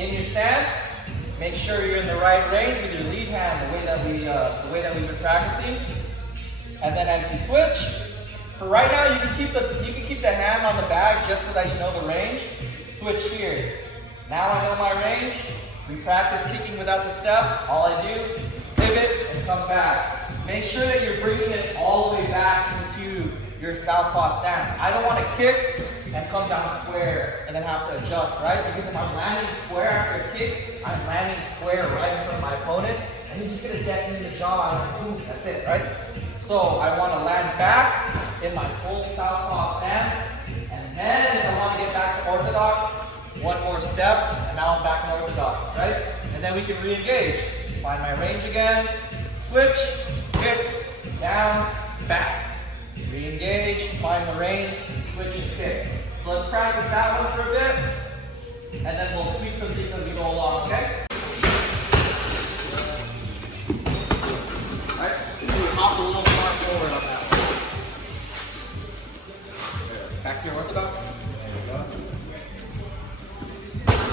in your stance, make sure you're in the right range with your lead hand, the way that we've been practicing. And then as you switch, for right now, you can keep the hand on the bag just so that you know the range. Switch here. Now I know my range. We practice kicking without the step. All I do is pivot and come back. Make sure that you're bringing it all the way back into your southpaw stance. I don't want to kick and come down square and then have to adjust, right? Because if I'm landing square after a kick, I'm landing square right in front of my opponent, and he's just going to deck me in the jaw, and boom, that's it, right? So I want to land back in my full southpaw stance, and then if I want to get back to orthodox, one more step, and now I'm back to orthodox, right? And then we can re-engage. Find my range again, switch, kick, down, back. Re-engage, find the range, switch and kick. So let's practice that one for a bit, and then we'll tweak some things as we go along, okay? Alright, hop a little far forward on that one. Back to your orthodox. There we go.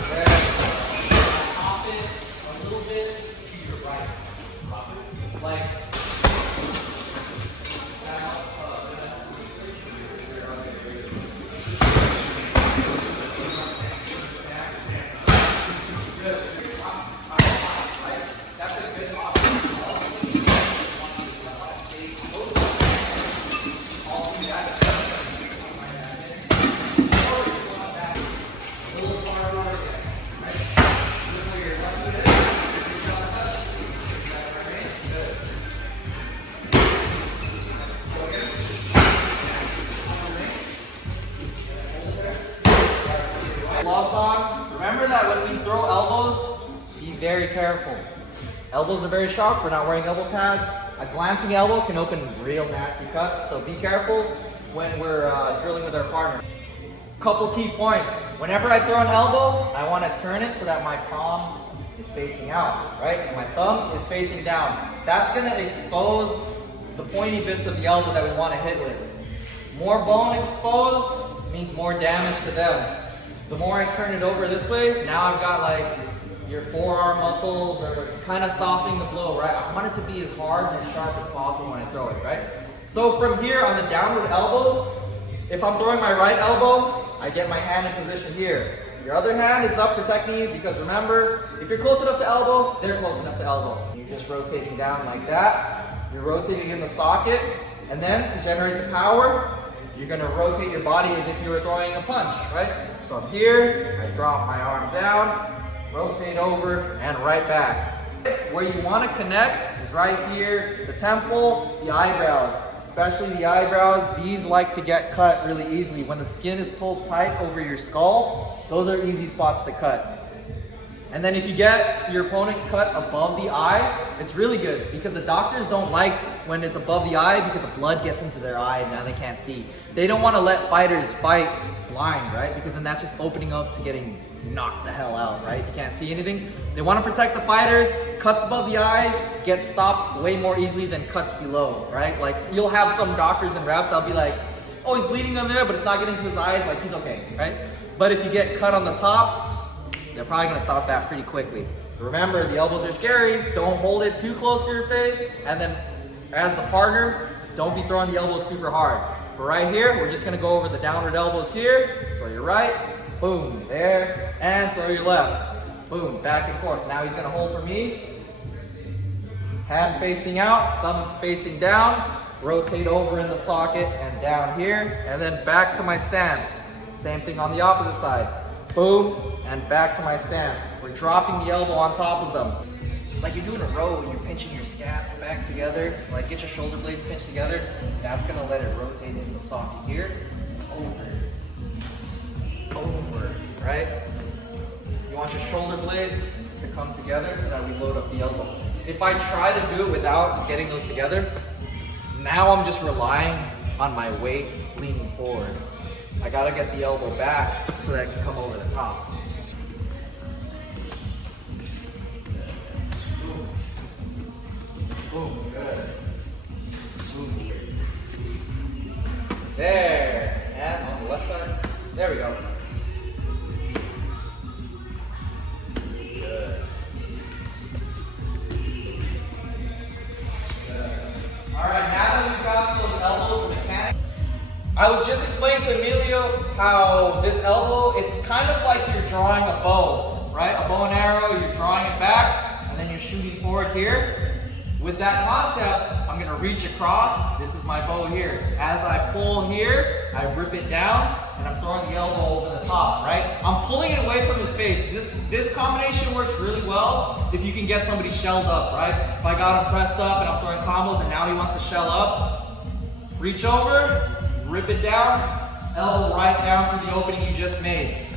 There. Hop it a little bit to your right. Hop it. Like, gloves on. Remember that when we throw elbows, be very careful. Elbows are very sharp. We're not wearing elbow pads. A glancing elbow can open real nasty cuts, so be careful when we're drilling with our partner. Couple key points. Whenever I throw an elbow, I want to turn it so that my palm is facing out, right? And my thumb is facing down. That's going to expose the pointy bits of the elbow that we want to hit with. More bone exposed means more damage to them. The more I turn it over this way, now I've got like your forearm muscles are kind of softening the blow, right? I want it to be as hard and as sharp as possible when I throw it, right? So from here on the downward elbows, if I'm throwing my right elbow, I get my hand in position here. Your other hand is up protecting you because remember, if you're close enough to elbow, they're close enough to elbow. You're just rotating down like that. You're rotating in the socket, and then to generate the power, you're gonna rotate your body as if you were throwing a punch, right? So I'm here, I drop my arm down, rotate over, and right back. Where you wanna connect is right here, the temple, the eyebrows. Especially the eyebrows, these like to get cut really easily. When the skin is pulled tight over your skull, those are easy spots to cut. And then if you get your opponent cut above the eye, it's really good because the doctors don't like when it's above the eye because the blood gets into their eye and now they can't see. They don't want to let fighters fight blind, right? Because then that's just opening up to getting knocked the hell out, right? If you can't see anything. They want to protect the fighters. Cuts above the eyes get stopped way more easily than cuts below, right? Like you'll have some doctors and refs that'll be like, oh, he's bleeding on there, but it's not getting to his eyes, like he's okay, right? But if you get cut on the top, they're probably gonna stop that pretty quickly. Remember, the elbows are scary. Don't hold it too close to your face. And then as the partner, don't be throwing the elbows super hard. But right here, we're just gonna go over the downward elbows here. Throw your right, boom, there, and throw your left. Boom, back and forth. Now he's gonna hold for me. Hand facing out, thumb facing down. Rotate over in the socket and down here. And then back to my stance. Same thing on the opposite side. Boom, and back to my stance. We're dropping the elbow on top of them. Like you're doing a row and you're pinching your scap back together. Like get your shoulder blades pinched together. That's gonna let it rotate in the socket here. Over, right? You want your shoulder blades to come together so that we load up the elbow. If I try to do it without getting those together, now I'm just relying on my weight leaning forward. I gotta get the elbow back so that I can come over the top. Boom, good. Boom. There, and on the left side, there we go. how this elbow, it's kind of like you're drawing a bow, right? A bow and arrow, you're drawing it back, and then you're shooting forward here. With that concept, I'm gonna reach across. This is my bow here. As I pull here, I rip it down, and I'm throwing the elbow over the top, right? I'm pulling it away from his face. This combination works really well if you can get somebody shelled up, right? If I got him pressed up and I'm throwing combos and now he wants to shell up, reach over, rip it down, elbow right down through the opening you just made.